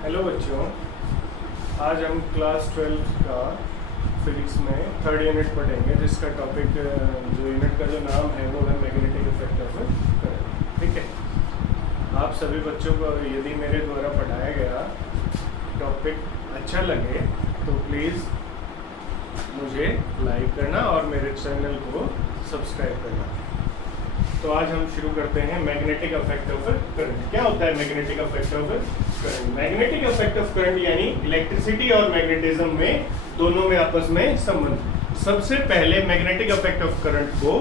Hello बच्चों, आज हम क्लास 12 का फिजिक्स में थर्ड यूनिट पढ़ेंगे, जिसका टॉपिक जो यूनिट का जो नाम है वो है मैग्नेटिक इफेक्ट ऑफ करंट। ठीक है, आप सभी बच्चों को यदि मेरे द्वारा पढ़ाया गया टॉपिक अच्छा लगे तो प्लीज़ मुझे लाइक करना और मेरे चैनल को सब्सक्राइब करना। तो आज हम शुरू करते हैं मैग्नेटिक इफेक्ट ऑफ करंट। क्या होता है magnetic effect of current? Magnetic effect of current यानी इलेक्ट्रिसिटी और मैग्नेटिज्म में दोनों में आपस में संबंध। सबसे पहले मैग्नेटिक इफेक्ट ऑफ करंट को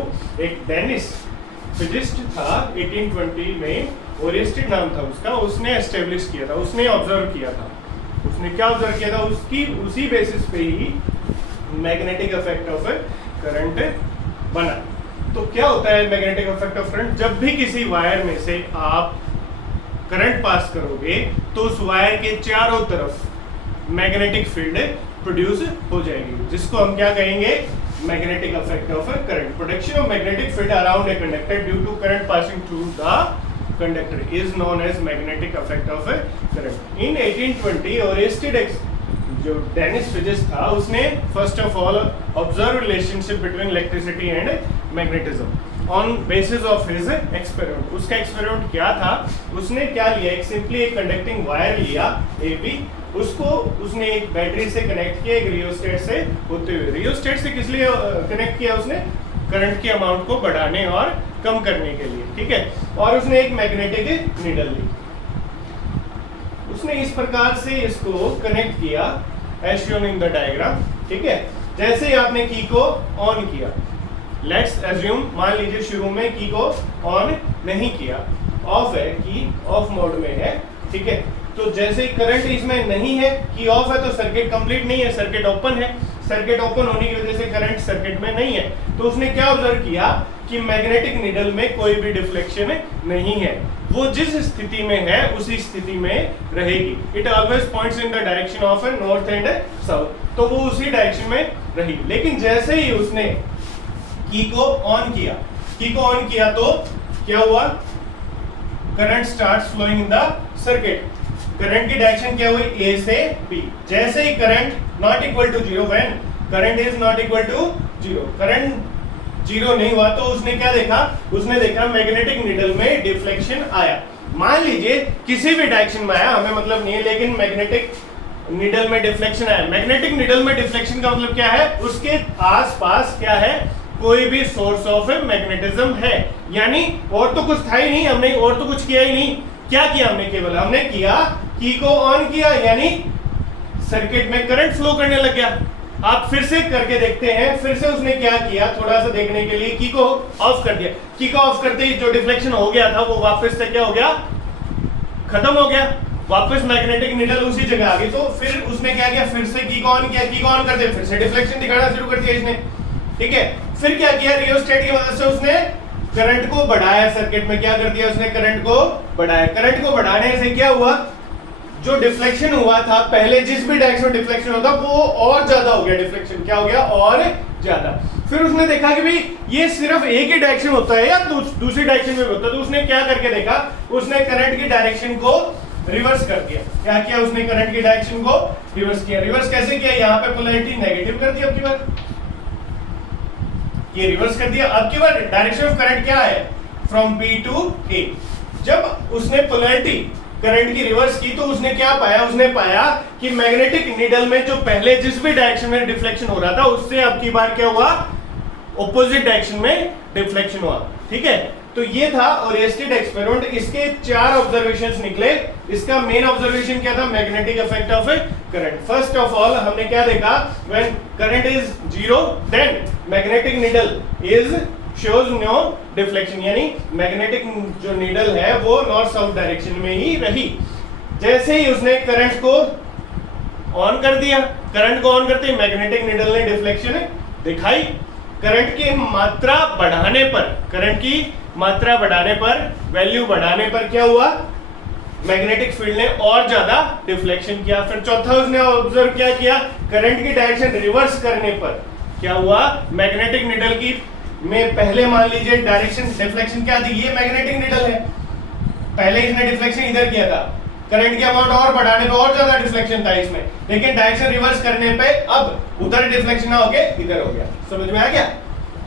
एक डेनिस फिजिस्ट था 1820 में, ओरेस्टेड नाम था उसका, उसने एस्टेब्लिश किया था, उसने ऑब्जर्व किया था। उसने क्या ऑब्जर्व किया था? उसी बेसिस पे ही मैग्नेटिक इफेक्ट ऑफ करंट बना। तो क्या होता है मैग्नेटिक इफेक्ट ऑफ करंट? जब भी किसी वायर में से आप करंट पास करोगे तो उस वायर के चारों तरफ मैग्नेटिक फील्ड प्रोड्यूस हो जाएगी, जिसको हम क्या कहेंगे? Magnetic effect of current. Production of magnetic field around a conductor due to current passing through the conductor is known as magnetic effect of current. In 1820 Oersted जो डेनिस फिजिस्ट था, उसने first of all observe relationship between electricity and magnetism on basis of his experiment. उसका experiment क्या था? उसने क्या लिया? एक सिंपली एक कंडक्टिंग वायर लिया AB, उसको उसने एक बैटरी से कनेक्ट किया, एक रियोस्टेट से होते हुए। रियोस्टेट से किस लिए कनेक्ट किया? उसने करंट के अमाउंट को बढ़ाने और कम करने के लिए। ठीक है, और उसने एक मैग्नेटिक नीडल ली, उसने इस प्रकार से इसको कनेक्ट किया as shown in the diagram. ठीक है, जैसे ही आपने की को ऑन किया, लेट्स अज्यूम, मान लीजिए शुरू में की को ऑन नहीं किया, ऑफ है, की ऑफ मोड में है। ठीक है, तो जैसे ही करंट इसमें नहीं है, की ऑफ है, तो सर्किट कंप्लीट नहीं है, सर्किट ओपन है। सर्किट ओपन होने की वजह से करंट सर्किट में नहीं है। तो उसने क्या ऑब्जर्व किया कि मैग्नेटिक नीडल में कोई भी डिफ्लेक्शन नहीं है, वो जिस स्थिति में है उसी स्थिति में रहेगी। It always points in the direction of north and south, तो वो उसी डायरेक्शन में रही। लेकिन जैसे ही उसने की को ऑन किया तो क्या हुआ? Current starts flowing in the circuit. Current की डायरेक्शन क्या हुई? A से B। जैसे ही current not equal to zero, when current is not equal to zero, current zero नहीं हुआ, तो उसने क्या देखा? उसने देखा मैग्नेटिक नीडल में डिफ्लेक्शन आया। मान लीजिए किसी भी डायरेक्शन में आया, हमें मतलब नहीं है, लेकिन मैग्नेटिक नीडल में डिफ्लेक्शन आया। मैग्नेटिक नीडल में डिफ्लेक्शन का मतलब क्या है? उसके आसपास क्या है? कोई भी सोर्स ऑफ मैग्नेटिज्म है, यानी और तो कुछ था ही नहीं, हमने और तो कुछ किया ही नहीं। क्या किया हमने? केवल हमने किया की को ऑन किया, यानी सर्किट में करंट फ्लो करने लग गया। आप फिर से करके देखते हैं, फिर से उसने क्या किया, थोड़ा सा देखने के लिए की को ऑफ कर दिया। की को ऑफ करते ही जो डिफ्लेक्शन हो गया था वो वापस से क्या हो गया? खत्म हो गया, वापस मैग्नेटिक नीडल उसी जगह आ गई। तो फिर उसने क्या किया? फिर से की को ऑन किया, की को ऑन करते फिर से डिफ्लेक्शन दिखाना शुरू कर दिया इसने। ठीक है, फिर क्या किया? रियोस्टेट की मदद से उसने करंट को बढ़ाया, सर्किट में क्या कर दिया? उसने करंट को बढ़ाया। करंट को बढ़ाने से क्या हुआ? जो डिफ्लेक्शन हुआ था पहले, जिस भी डायरेक्शन में डिफ्लेक्शन होता वो और ज्यादा हो गया। डिफ्लेक्शन क्या हो गया? और ज्यादा। फिर उसने देखा कि भाई ये सिर्फ एक ही डायरेक्शन होता है या दूसरी डायरेक्शन में भी होता है। तो उसने क्या करके देखा? उसने करंट की डायरेक्शन को रिवर्स कर दिया। क्या किया उसने? करंट की डायरेक्शन को रिवर्स किया। रिवर्स कैसे किया? यहाँ पे पोलैरिटी नेगेटिव कर दी, अब की बार ये रिवर्स कर दिया। अब की बार डायरेक्शन ऑफ करंट क्या है? From B to A। जब उसने पोलैरिटी करंट की रिवर्स की तो उसने क्या पाया? उसने पाया कि मैग्नेटिक नीडल में जो पहले जिस भी डायरेक्शन में डिफ्लेक्शन हो रहा था, उससे अब की बार क्या हुआ? ऑपोजिट डायरेक्शन में डिफ्लेक्शन हुआ। ठीक है, तो ये था ओरेस्टेड एक्सपेरिमेंट। इसके 4 ऑब्जर्वेशंस निकले। इसका मेन ऑब्जर्वेशन क्या था? Magnetic effect of current. First of all हमने क्या देखा? When current is zero, then magnetic needle is shows no deflection, यानी मैग्नेटिक जो नीडल है वो नॉर्थ साउथ डायरेक्शन में ही रही। जैसे ही उसने करंट को ऑन कर दिया, करंट को ऑन करते ही मैग्नेटिक नीडल ने डिफ्लेक्शन दिखाई। करंट की मात्रा बढ़ाने पर, करंट की मात्रा बढ़ाने पर, वैल्यू बढ़ाने पर क्या हुआ? मैग्नेटिक फील्ड ने और ज्यादा डिफ्लेक्शन किया। फिर चौथा उसने ऑब्जर्व क्या किया? करंट की डायरेक्शन रिवर्स करने पर क्या हुआ? मैग्नेटिक नीडल की में पहले मान लीजिए डायरेक्शन डिफ्लेक्शन क्या थी? ये मैग्नेटिक नीडल है, पहले इसने डिफ्लेक्शन इधर किया था, करंट की अमाउंट और बढ़ाने पे और ज्यादा डिफ्लेक्शन था इसमें, लेकिन डायरेक्शन रिवर्स करने पे अब उधर डिफ्लेक्शन ना होके इधर हो गया। समझ में आ गया?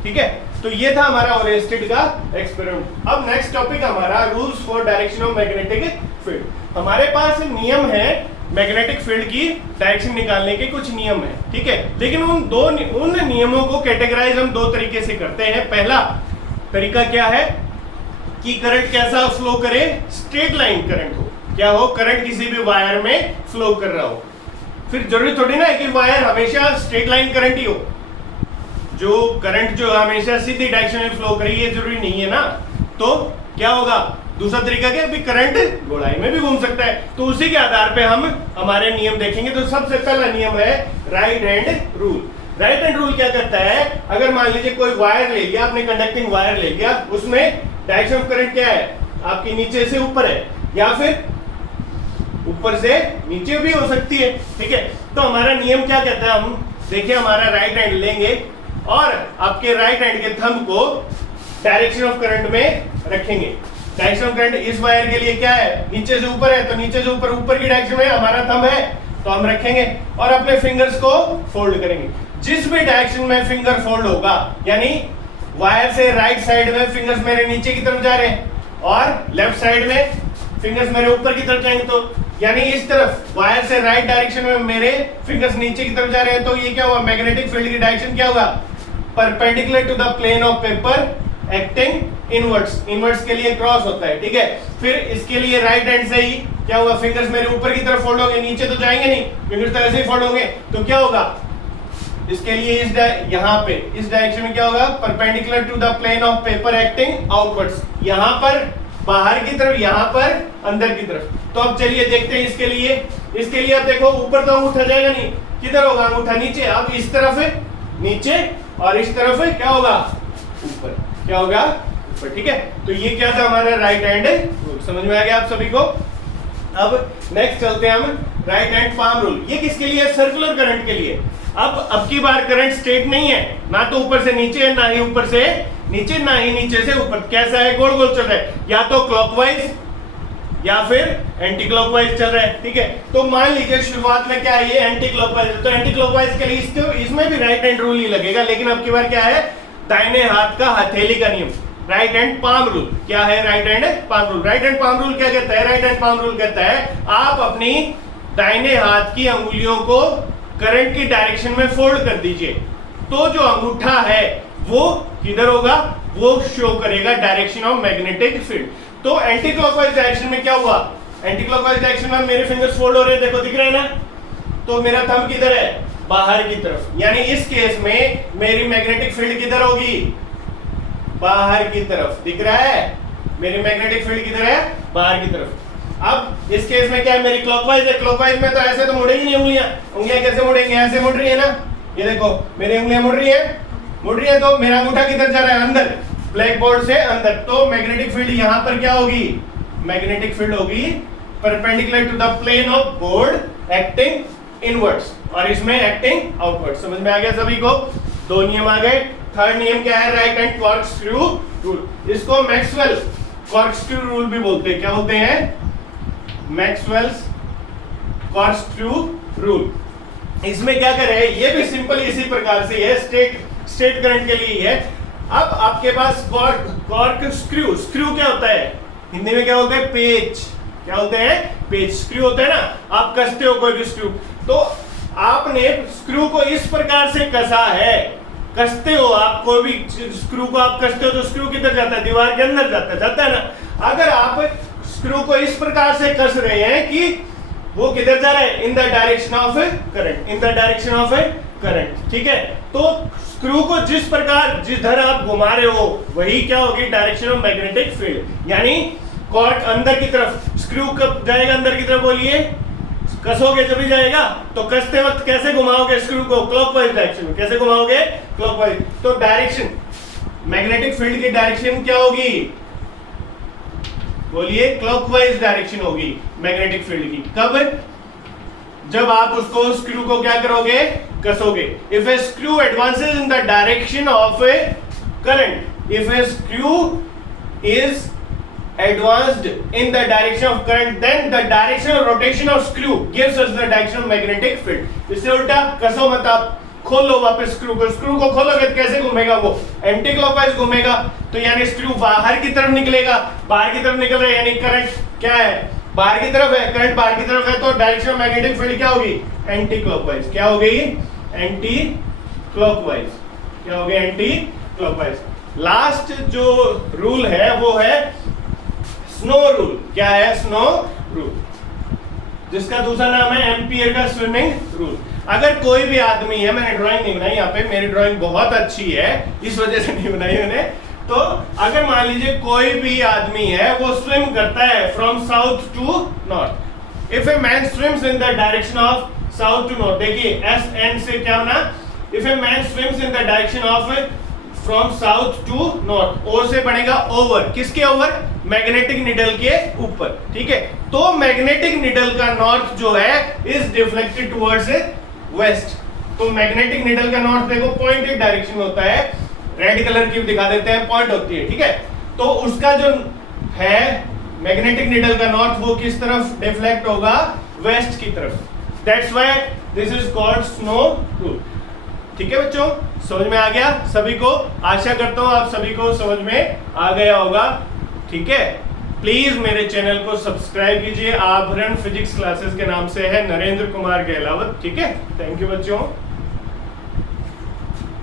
ठीक है, तो ये था हमारा ओरेस्टेड का एक्सपेरिमेंट। अब नेक्स्ट टॉपिक हमारा rules for direction of magnetic field. हमारे पास नियम है मैग्नेटिक फील्ड की डायरेक्शन निकालने के, कुछ नियम है, ठीक है, लेकिन उन नियमों को कैटेगराइज हम दो तरीके से करते हैं। पहला तरीका क्या है कि करंट कैसा फ्लो करे, स्ट्रेट लाइन करंट हो, क्या हो, करंट किसी भी वायर में फ्लो कर रहा हो। फिर जरूरी थोड़ी ना है कि वायर हमेशा स्ट्रेट लाइन करंट ही हो, जो करंट जो हमेशा सीधी डायरेक्शन में फ्लो करे ये जरूरी नहीं है ना। तो क्या होगा, दूसरा तरीका क्या, अभी करंट गोलाई में भी घूम सकता है। तो उसी के आधार पे हम हमारे नियम देखेंगे। तो सबसे पहला नियम है right hand rule. Right hand rule क्या कहता है, अगर मान लीजिए कोई वायर ले लिया आपने, कंडक्टिंग वायर ले लिया, उसमें डायरेक्शन ऑफ करंट क्या है, आपकी नीचे से ऊपर है या फिर ऊपर से नीचे भी हो सकती है, ठीक है। तो हमारा नियम क्या कहता है, हम देखिए हमारा राइट हैंड लेंगे और आपके राइट हैंड के थंब को डायरेक्शन ऑफ करंट में रखेंगे। डायरेक्शन ऑफ करंट इस वायर के लिए क्या है, नीचे से ऊपर है, तो नीचे से ऊपर, ऊपर की डायरेक्शन में हमारा थंब है तो हम रखेंगे और अपने फिंगर्स को फोल्ड करेंगे। जिस भी डायरेक्शन में फिंगर फोल्ड होगा, यानी वायर से राइट साइड में फिंगर्स मेरे नीचे की तरफ जा रहे हैं और लेफ्ट साइड में फिंगर्स मेरे ऊपर की तरफ जाएंगे, तो यानी इस तरफ वायर से राइट डायरेक्शन में मेरे फिंगर्स नीचे की तरफ जा रहे हैं, तो ये क्या हुआ, मैग्नेटिक फील्ड की डायरेक्शन क्या होगा, perpendicular to the plane of paper acting inwards. Inwards के लिए क्रॉस होता है, ठीक है। फिर इसके लिए राइट हैंड से ही क्या होगा, फिंगर्स मेरे ऊपर की तरफ फोल्ड होंगे, नीचे तो जाएंगे नहीं, फिंगर्स तो ऐसे ही फोल्ड होंगे, तो क्या होगा, इसके लिए इस यहाँ पे इस डायरेक्शन में क्या होगा, perpendicular to the plane of paper acting outwards, यहाँ पर बाहर की तरफ, यहाँ पर अंदर की तरफ। तो अब चलिए देखते हैं इसके लिए अब देखो ऊपर तो अंगूठा जाएगा नहीं, किधर होगा अंगूठा, नीचे। अब इस तरफ है नीचे और इस तरफ है क्या होगा, ऊपर, क्या होगा, ऊपर, ठीक है। तो ये क्या था हमारा राइट हैंड रूल, समझ में आ गया आप सभी को। अब नेक्स्ट चलते हैं हम राइट हैंड पाम रूल। ये किसके लिए, सर्कुलर करंट के लिए। अब की बार करंट स्ट्रेट नहीं है, ना तो ऊपर से नीचे है, ना ही ऊपर से नीचे, ना ही नीचे से ऊपर, कैसा है, गोल गोल चल रहा है, या तो क्लॉकवाइज या फिर एंटी क्लॉकवाइज चल रहा है, ठीक है। तो मान लीजिए शुरुआत में क्या है, ये एंटी क्लॉकवाइज, तो एंटी क्लॉकवाइज के लिए इसमें भी राइट हैंड रूल ही लगेगा, लेकिन अब की बार क्या है, दाहिने हाथ का हथेली का नियम, राइट हैंड पाम रूल। क्या है right hand palm rule? Right hand palm rule क्या कहता है, राइट हैंड पाम रूल कहता है आप अपनी दाहिने हाथ की अंगुलियों को करंट की डायरेक्शन में फोल्ड कर दीजिए, तो जो अंगूठा है वो किधर होगा, वो शो करेगा डायरेक्शन ऑफ मैग्नेटिक फील्ड। तो एंटी क्लॉकवाइज डायरेक्शन में क्या हुआ, एंटी क्लॉकवाइज डायरेक्शन में मेरे फिंगर्स फोल्ड हो रहे हैं, देखो दिख रहा है ना, तो मेरा थंब किधर है, बाहर की तरफ, यानी इस केस में मेरी मैग्नेटिक फील्ड किधर होगी, बाहर की तरफ, दिख रहा है, मेरी मैग्नेटिक फील्ड किधर है, बाहर की तरफ। अब इस केस में क्या है, मेरी क्लॉकवाइज है, क्लॉकवाइज में तो ऐसे तो मुड़ेगी नहीं उंगलियां कैसे मुड़ेंगे, ऐसे मुड़ रही है ना, ये देखो मेरी उंगलियां मुड़ रही है, तो मेरा अंगूठा किधर जा रहा है, अंदर, ब्लैक बोर्ड से अंदर। तो मैग्नेटिक फील्ड यहाँ पर क्या होगी, मैग्नेटिक फील्ड होगी perpendicular to the plane of board acting inwards, और इसमें एक्टिंग आउटवर्ड्स। समझ में आ गया सभी को, दो नियम आ गए। थर्ड नियम क्या है, राइट हैंड कॉर्कस्क्रू रूल। इसको मैक्सवेल कॉर्कस्क्रू रूल भी बोलते हैं, क्या बोलते हैं, मैक्सवेल्स कॉर्कस्क्रू रूल। इसमें क्या करे, ये भी सिंपल इसी प्रकार से है, स्ट्रेट करंट के लिए है। अब आपके पास कॉर्कस्क्रू, स्क्रू क्या होता है, हिंदी में क्या बोलते हैं, पेच, क्या बोलते हैं, पेच, स्क्रू होता है ना, आप कसते हो कोई भी स्क्रू, तो आपने स्क्रू को इस प्रकार से कसा है, कसते हो आप कोई भी स्क्रू को आप कसते हो तो स्क्रू किधर जाता है, दीवार के अंदर जाता है ना। अगर आप स्क्रू को इस प्रकार से कस रहे हैं कि वो किधर जा रहा है, इन the direction of current, in the direction of current, ठीक है। तो स्क्रू को जिस प्रकार जिधर आप घुमा रहे हो वही क्या होगी, डायरेक्शन ऑफ मैग्नेटिक फील्ड। यानी कॉर्क अंदर की तरफ, स्क्रू कब जाएगा अंदर की तरफ, बोलिए, कसोगे जब ही जाएगा। तो कसते वक्त कैसे घुमाओगे स्क्रू को, क्लॉकवाइज डायरेक्शन में, कैसे घुमाओगे, क्लॉकवाइज। तो डायरेक्शन, मैग्नेटिक फील्ड की डायरेक्शन क्या होगी, बोलिए, क्लॉकवाइज डायरेक्शन होगी मैग्नेटिक फील्ड की। कब, जब आप उसको स्क्रू को क्या करोगे, कसोगे। If a screw advances in the direction of a current, if a screw is advanced in the direction of current, then the directional rotation of screw gives us the direction of magnetic field। इससे उल्टा कसो मत आप, खोल लो वापस screw को खोलोगे तो कैसे घूमेगा वो, एंटी क्लॉकवाइज घूमेगा, तो यानी स्क्रू बाहर की तरफ निकलेगा, बाहर की तरफ निकल रहा है यानी करंट क्या है, बाहर की तरफ है, करंट बाहर की तरफ है, तो डायरेक्शन ऑफ मैग्नेटिक फील्ड क्या होगी, एंटी क्लॉकवाइज। क्या हो गई, एंटी क्लॉकवाइज। क्या हो गया, एंटी क्लॉकवाइज। लास्ट जो रूल है वो है स्नो रूल। क्या है, स्नो रूल, जिसका दूसरा नाम है एम्पियर का स्विमिंग रूल। अगर कोई भी आदमी है, मैंने ड्राइंग नहीं बनाई यहाँ पे, मेरी ड्राइंग बहुत अच्छी है इस वजह से नहीं बनाई मैंने, तो अगर मान लीजिए कोई भी आदमी है वो स्विम करता है from south to north, if a man swims in the direction of south to north, देखिए एस एन से क्या बना, if a man swims in the direction of from south to north, O से बनेगा over, किसके over, magnetic needle के ऊपर, ठीक है। तो मैग्नेटिक निडल का नॉर्थ जो है इज डिफ्लेक्टेड टुवर्ड्स वेस्ट, तो मैग्नेटिक निडल का नॉर्थ देखो पॉइंटेड डायरेक्शन में होता है, रेड कलर की दिखा देते हैं, पॉइंट होती है, ठीक है। तो उसका जो है मैग्नेटिक निडल का नॉर्थ वो किस तरफ डिफ्लेक्ट होगा, वेस्ट की तरफ, that's why this is called snow rule. ठीक है बच्चों, समझ में आ गया सभी को, आशा करता हूं आप सभी को समझ में आ गया होगा, ठीक है। प्लीज मेरे चैनल को सब्सक्राइब कीजिए, आभरण फिजिक्स क्लासेस के नाम से है, नरेंद्र कुमार गहलावत, ठीक है। थैंक यू बच्चों।